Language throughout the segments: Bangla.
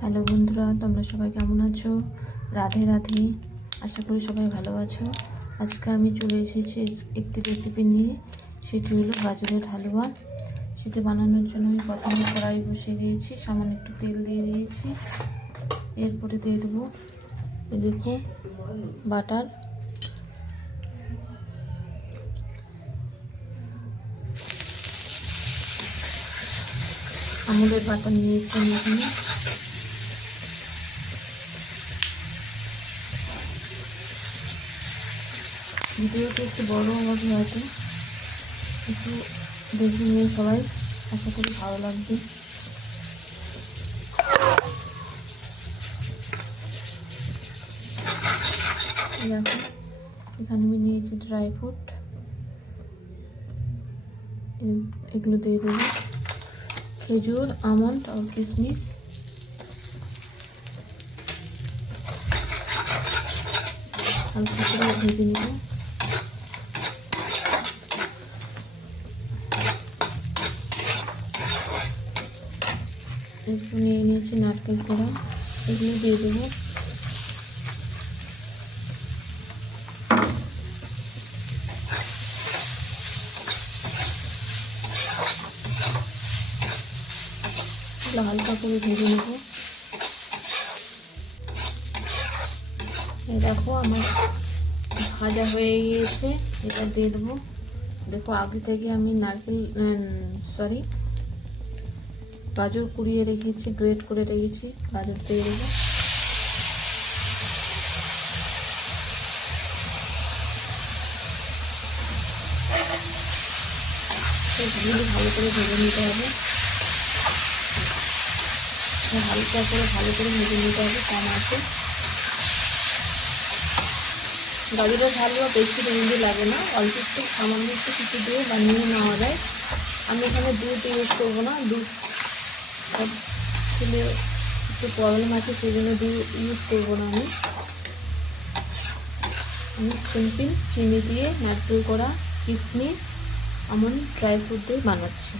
হ্যালো বন্ধুরা, তোমরা সবাই কেমন আছো? রাধে রাধে। আশা করি সবাই ভালো আছো। আজকে আমি চলে এসেছি একটি রেসিপি নিয়ে, সেটি হলো গাজরের হালুয়া। সেটি বানানোর জন্য আমি প্রথমে কড়াই বসিয়ে দিয়েছি, সামান্য একটু তেল দিয়ে দিয়েছি। এরপরে দিয়ে দেবো দেখো বাটার, আমুলের বাটার নিয়েছি আমি এখানে। ভিডিওটি একটু বড় হবে হয়তো, একটু দেখে নিয়ে সবাই, আশা করি ভালো লাগবে। দেখো এখানে আমি নিয়েছি ড্রাই ফ্রুট, এগুলো দিয়ে দেবো, খেজুর, আমন্ড আর কিশমিশ। হালকা করে ভেজে নেব। একটু নিয়ে নিয়েছি নারকেল কোড়া, এগুলো দিয়ে দেবো। হালকা করে ভেজে নেব। এই দেখো আমার ভাজা হয়ে গিয়েছে, এটা দিয়ে দেবো। দেখো আগে থেকে আমি গাজর কুড়িয়ে রেখেছি, গ্রেট করে রেখেছি, গাজর দিয়ে দেবো। এগুলো ভালো করে ভেজে নিতে হবে, হালকা করে ভালো করে ভেজে নিতে হবে কম আছে। গাজরের হালুয়া বেশি মেহেন্দি লাগে না, অল্প একটু সামান্য একটু কিছু দিয়ে বানিয়ে নেওয়া যায়। আমি এখানে দুধ ইউজ করবো না, দুধ খেলে একটু প্রবলেম আছে, সেই জন্য দুধ ইউজ করবো না। আমি সিম্পল চিনি দিয়ে, নারকেল কড়া, কিশমিশ, আমন্ড, ড্রাই ফ্রুট দিয়ে বানাচ্ছি।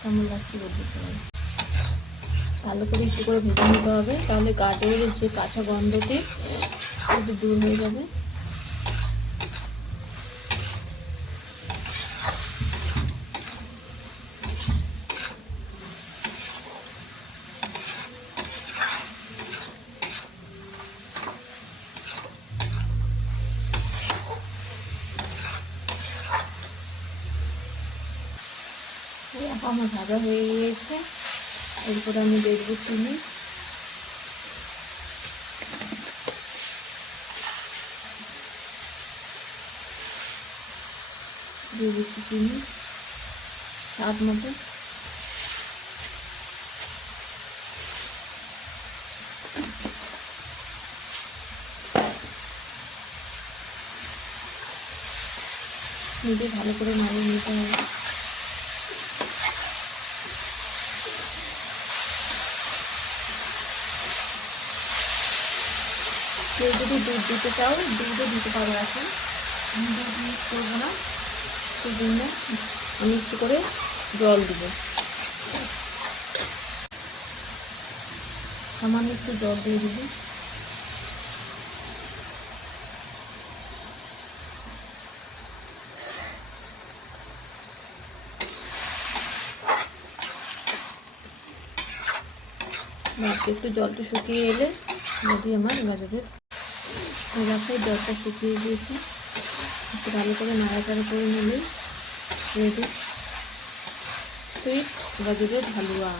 কেমন লাগছে বলতে পারি। ভালো করে একটু করে ভেজে নিতে হবে, তাহলে গাজরের যে কাঁচা গন্ধটি সেটি দূর হয়ে যাবে। এখন আমার ভাজা হয়ে গিয়েছে, এরপরে আমি দেখবো চিনি দিয়ে দিচ্ছি, চিনি স্বাদ মতো। নিজে ভালো করে নাড়িয়ে নিতে হবে। কেউ যদি দুধ দিতে চাও দুধও দিতে পারো, এখন আমি দুধ ইউজ করবো না, সেই জন্য আমি একটু করে জল দেবো, সামান্য একটু জল দিয়ে দেবো। একটু জলটা শুকিয়ে এলে যদি আমার গাজরের এলাকায় জলটা শুকিয়ে গিয়েছে, একটু ভালো করে নাড়াচাড়া করে নিলে রেডি সুইট গাজরের হালুয়া।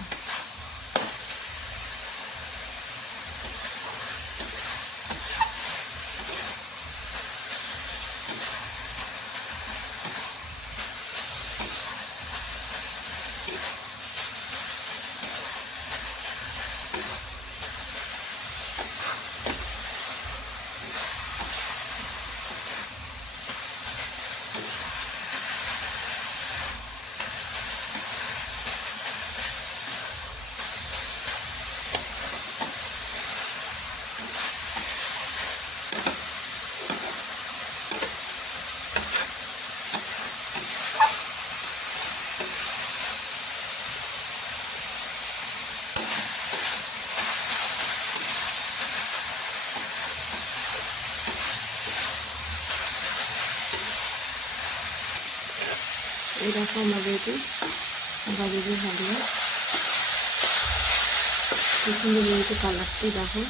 এই দেখো আমাদের এটি গাজরের হালুয়া, কি সুন্দর হয়েছে কালারটি দেখো।